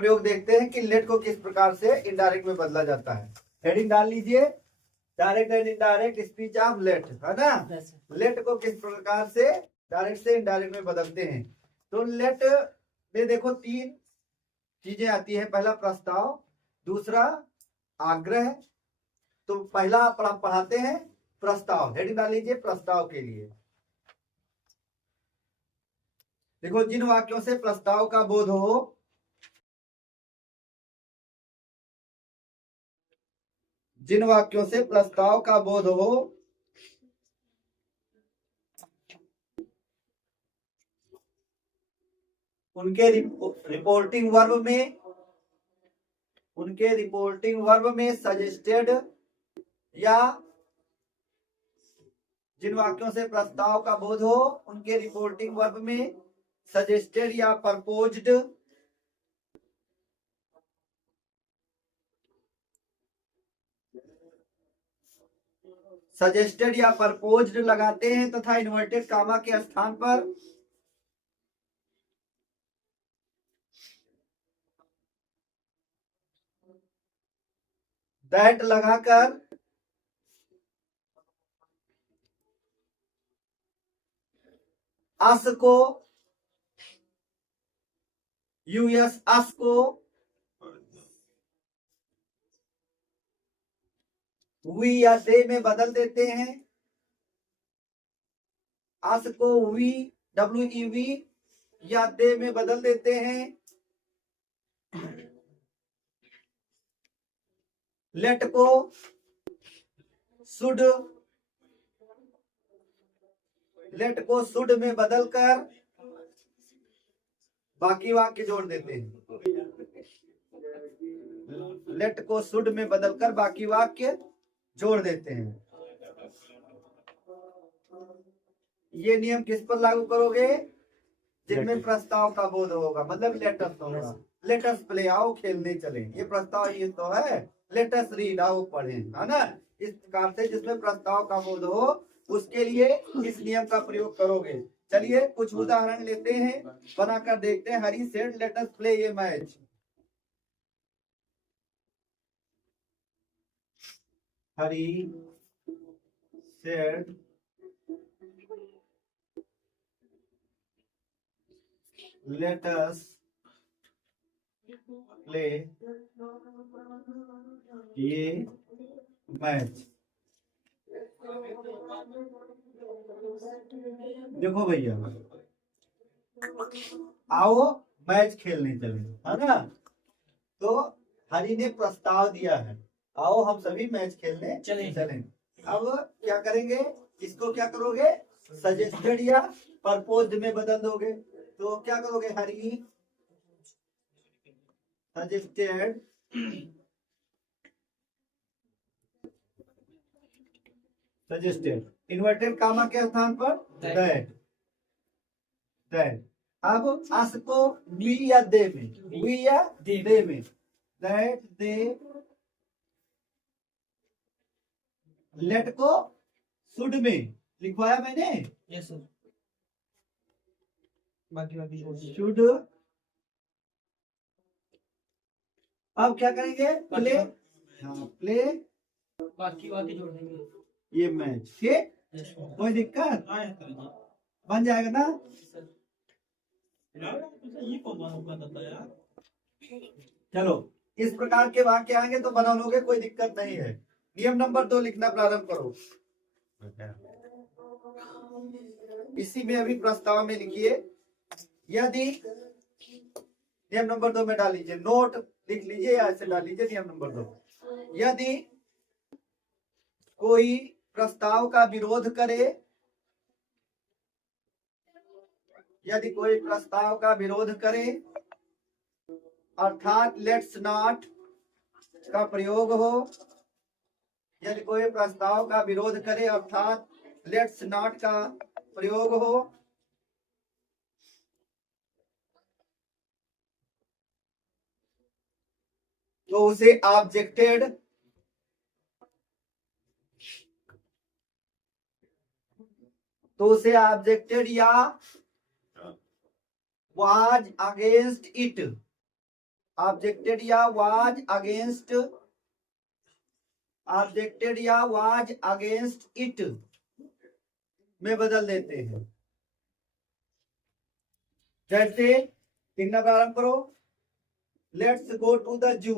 प्रयोग देखते हैं कि लेट को किस प्रकार से इनडायरेक्ट में बदला जाता है। हेडिंग डाल लीजिए, direct and indirect speech of let, है ना। लेट को किस प्रकार से डायरेक्ट से इनडायरेक्ट में बदलते हैं। तो लेट में देखो 3 चीजें आती है। पहला प्रस्ताव, दूसरा आग्रह। तो पहला पढ़ाते हैं प्रस्ताव। हेडिंग डाल लीजिए प्रस्ताव के लिए। देखो, जिन वाक्यों से प्रस्ताव का बोध हो, जिन वाक्यों से प्रस्ताव का बोध हो उनके रिपोर्टिंग वर्ब में सजेस्टेड, या जिन वाक्यों से प्रस्ताव का बोध हो उनके रिपोर्टिंग वर्ब में सजेस्टेड या प्रपोज्ड, सजेस्टेड या प्रपोज्ड लगाते हैं तथा इन्वर्टेड कामा के स्थान पर दैट लगाकर अस को, यूएस अस को वी या दे में बदल देते हैं। अस को वी, WEV या दे में बदल देते हैं। लेट को शुड, लेट को शुड में बदलकर बाकी वाक्य जोड़ देते हैं। लेट को शुड में बदलकर बाकी वाक्य जोड़ देते हैं। ये नियम किस पर लागू करोगे? जिनमें प्रस्ताव का बोध होगा, मतलब लेटस होगा। लेटस प्ले, आओ खेलने चले, ये प्रस्ताव ये तो है। लेटस रीड, आओ पढ़े, है ना। इस प्रकार से जिसमें प्रस्ताव का बोध हो उसके लिए इस नियम का प्रयोग करोगे। चलिए कुछ उदाहरण लेते हैं, बनाकर देखते हैं। हरी सेड लेटस प्ले ये मैच। हरी सेड लेटस प्ले ये मैच। देखो भैया, आओ मैच खेलने चले, है ना। तो हरी ने प्रस्ताव दिया है, आओ हम सभी मैच खेलने चले। अब क्या करेंगे? इसको क्या करोगे? सजेस्टेड या प्रपोज्ड में बदल दोगे। तो क्या करोगे? हरी सजेस्टेड इन्वर्टेड कामा के स्थान पर दैट। अब अस को वी या दे में, वी या दे में, दैट दे। लेट को शुड में लिखवाया मैंने। Yes sir. बाकी शुड। अब क्या करेंगे? प्ले, हाँ प्ले बाकी जोड़ देंगे ये मैच। ठीक, कोई दिक्कत? बन जाएगा ना। चलो, इस प्रकार के वाक्य आएंगे तो बना लोगे, कोई दिक्कत नहीं है। नियम नंबर 2 लिखना प्रारंभ करो। इसी में अभी प्रस्ताव में लिखिए। यदि, नियम नंबर 2 में डाल लीजिए, नोट लिख लीजिए या ऐसे डाल लीजिए। नियम नंबर 2, यदि कोई प्रस्ताव का विरोध करे, यदि कोई प्रस्ताव का विरोध करे अर्थात लेट्स नॉट का प्रयोग हो, यदि कोई प्रस्ताव का विरोध करे अर्थात लेट्स नॉट का प्रयोग हो, तो उसे ऑब्जेक्टेड, या वाज अगेंस्ट इट, ऑब्जेक्टेड या वाज अगेंस्ट, ऑब्जेक्टेड या वाज अगेंस्ट इट में बदल देते हैं। जैसे लिखना प्रारंभ करो, let's go to the zoo.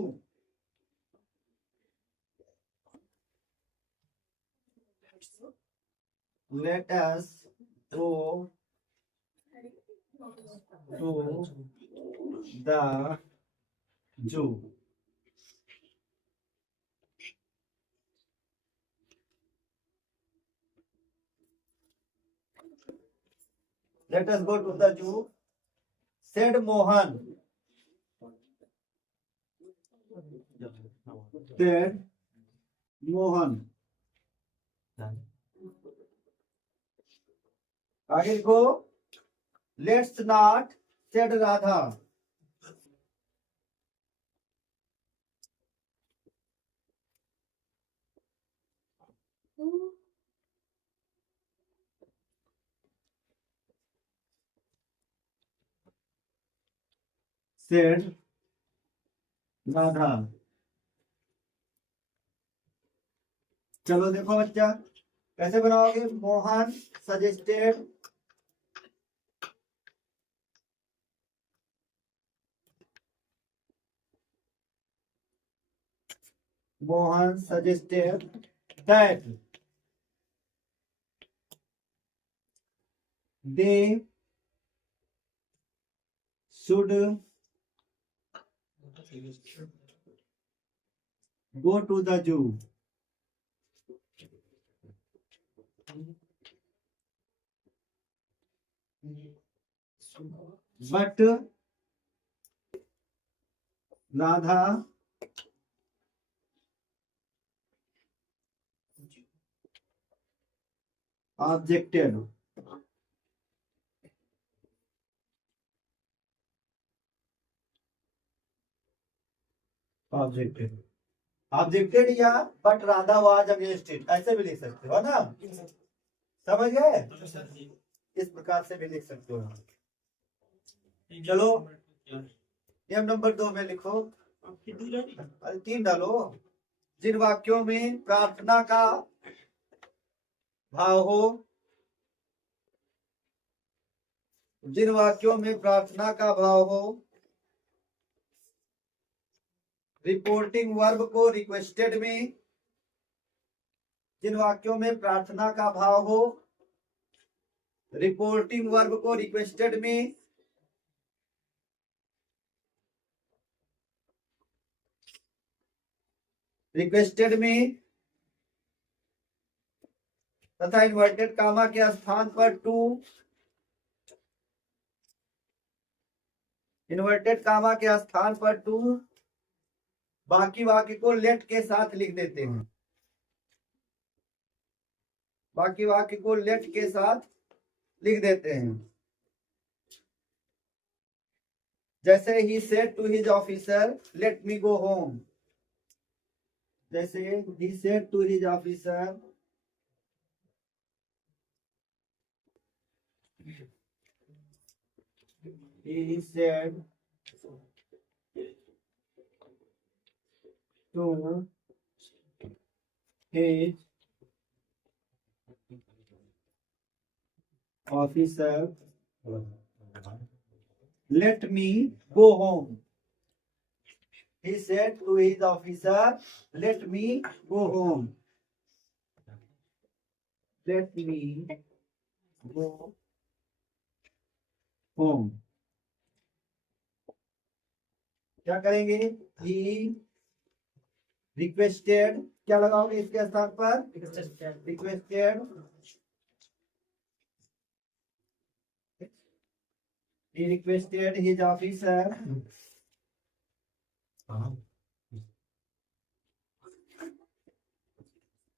Let us go to the zoo. Let us go to the zoo, said Mohan. Said Mohan. आगे लिखो, let's not, said Radha. Said Radha. चलो देखो बच्चा कैसे बनाओगे। Mohan suggested, Mohan suggested that they should go to the zoo. But Radha objected. Objected या but Radha was against it, ऐसे भी लिख सकते हो ना, समझ गए? इस प्रकार से भी लिख सकते हो। चलो नियम नंबर 2 में लिखो, अरे 3 डालो। जिन वाक्यों में प्रार्थना का भाव हो, जिन वाक्यों में प्रार्थना का भाव हो, रिपोर्टिंग वर्ब को रिक्वेस्टेड में, जिन वाक्यों में प्रार्थना का भाव हो, रिपोर्टिंग वर्ब को रिक्वेस्टेड में, रिक्वेस्टेड में तथा इन्वर्टेड कामा के स्थान पर टू, इन्वर्टेड कामा के स्थान पर टू, बाकी वाक्य को लेट के साथ लिख देते हैं, बाकी वाक्य को लेट के साथ लिख देते हैं। जैसे ही said to his officer let me go home, जैसे ही said to his officer he said to his officer let me go home. He said to his officer let me go home. Let me go home. क्या करेंगे? He requested, क्या लगाओगे इसके स्थान पर? Requested. He requested his officer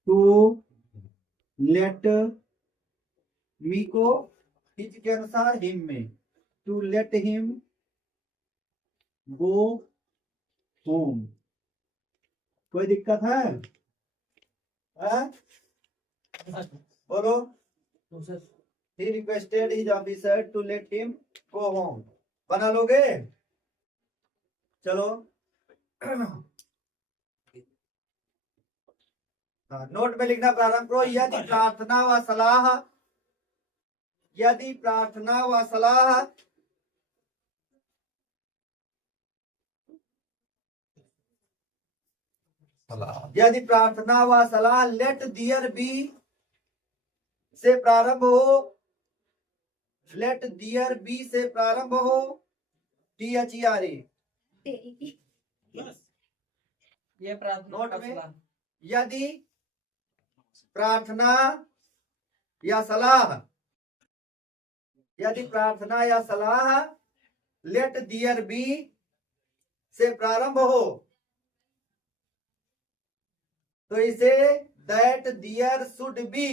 to let me को his के अनुसार him में, to let him go home. कोई दिक्कत है? बोलो। He requested his officer to let him go home. बना लोगे? चलो नोट में लिखना प्रारंभ करो। यदि प्रार्थना व सलाह, यदि प्रार्थना व सलाह यदि प्रार्थना व सलाह लेट दियर बी से प्रारंभ हो, लेट दियर बी से प्रारंभ हो, THERE, ये प्रार्थना नोट का में सलाह। यदि प्रार्थना या सलाह, यदि प्रार्थना या सलाह लेट दियर बी से प्रारंभ हो, तो इसे दैट दियर शुड बी,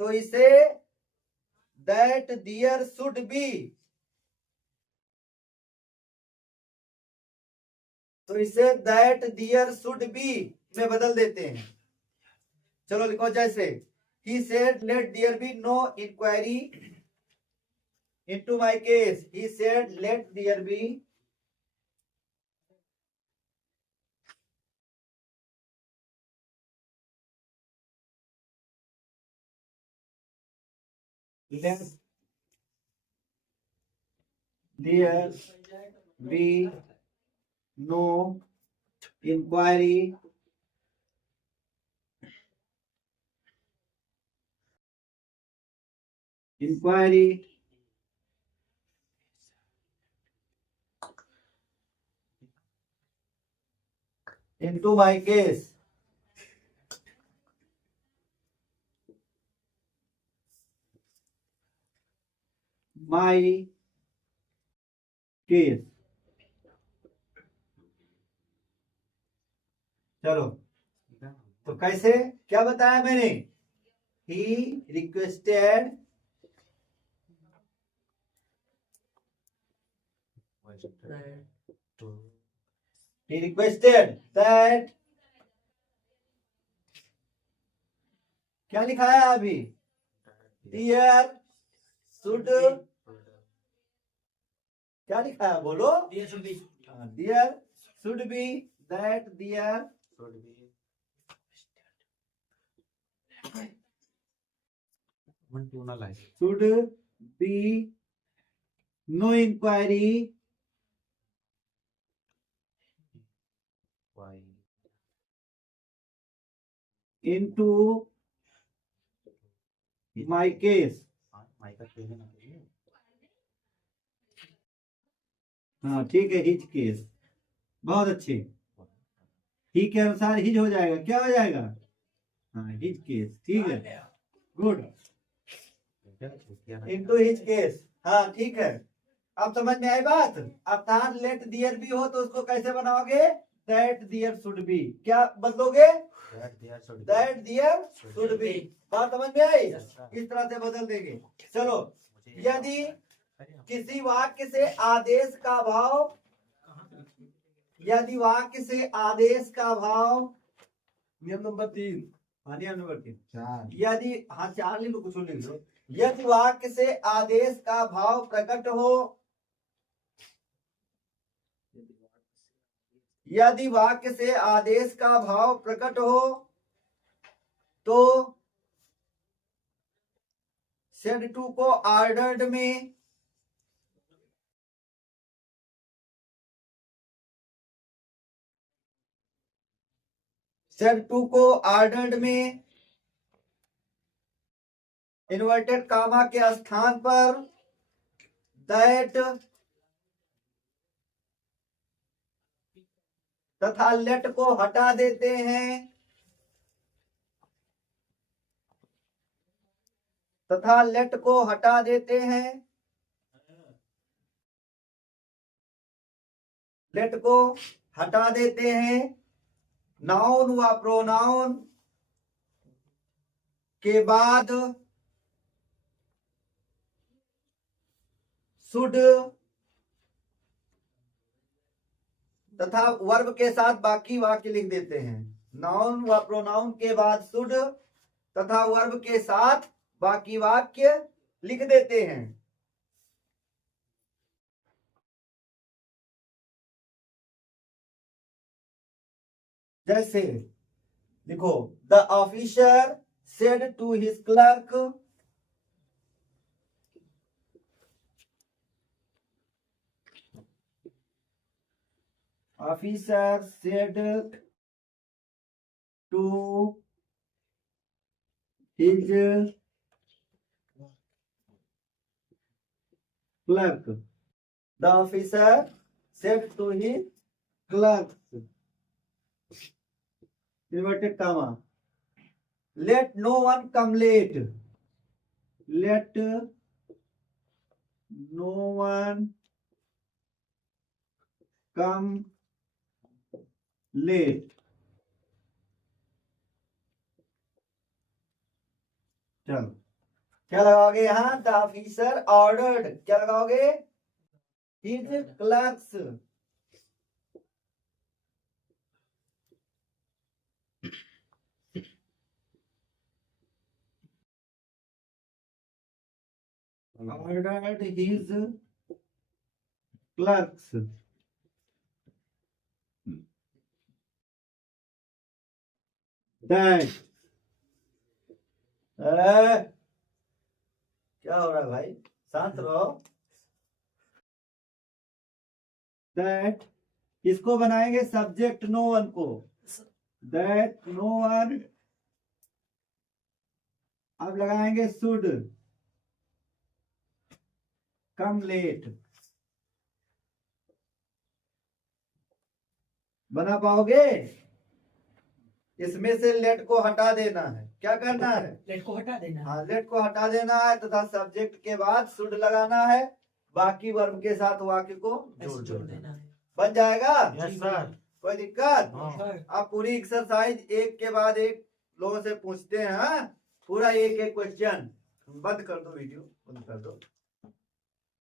तो इसे दैट दियर शुड बी, तो इसे दैट दियर शुड बी में बदल देते हैं। चलो लिखो जैसे he said let there be no inquiry into my case, he said let there be let there be no inquiry into my case, my case। चलो तो कैसे, क्या बताया मैंने, he requested that, क्या लिखा है अभी, dear should, क्या लिखा है बोलो, Dear should be, dear should be, that dear should be no inquiry into my case। हाँ ठीक है, हिज केस, बहुत अच्छे, ही के अनुसार हिज हो जाएगा, क्या हो जाएगा, हाँ हिज केस, ठीक है, गुड, इनटू हिज केस, हाँ ठीक है। अब समझ में आई बात। अर्थात लेट दियर भी हो तो उसको कैसे बनाओगे, दैट दियर शुड बी, क्या बदलोगे, दैट दियर शुड बी, बात समझ में आई, इस तरह से बदल देंगे। चलो यदि किसी वाक्य से आदेश का भाव, यदि वाक्य से आदेश का भाव, नियम नंबर 3, हाँ नियम नंबर 3, यदि, हाँ 4 लिख लो, कुछ लिख लो, यदि वाक्य से आदेश का भाव प्रकट हो, यदि वाक्य से आदेश का भाव प्रकट हो, तो सेड टू को ऑर्डर्ड में, सेड टू को ऑर्डर्ड में इन्वर्टेड कामा के स्थान पर दैट तथा लेट को हटा देते हैं, तथा लेट को हटा देते हैं, लेट को हटा देते हैं, नाउन व प्रोनाउन के बाद शुड तथा वर्ब के साथ बाकी वाक्य लिख देते हैं, नाउन व प्रोनाउन के बाद शुड तथा वर्ब के साथ बाकी वाक्य लिख देते हैं। जैसे लिखो, the officer said to his clerk, officer said to his clerk, the officer said to his clerk, inverted comma, let no one come late, let no one come late, चलो क्या लगाओगे यहाँ, द ऑफिसर ऑर्डर्ड, क्या लगाओगे, his clerks, ordered his clerks that क्या हो रहा है भाई, शांत रहो, that किसको बनाएंगे, सब्जेक्ट नो वन को, that नो वन, अब लगाएंगे शुड कम लेट, बना पाओगे, इसमें से लेट को हटा देना है, क्या करना है, लेट को हटा देना। हाँ लेट को हटा देना है तथा सब्जेक्ट के बाद शुड लगाना है, बाकी वर्ब के साथ वाक्य को जोड़ देना है, बन जाएगा। Yes sir. कोई दिक्कत, हाँ। आप पूरी एक्सरसाइज एक के बाद एक लोगों से पूछते हैं, हाँ? पूरा एक एक क्वेश्चन, बंद कर दो वीडियो, बंद कर दो।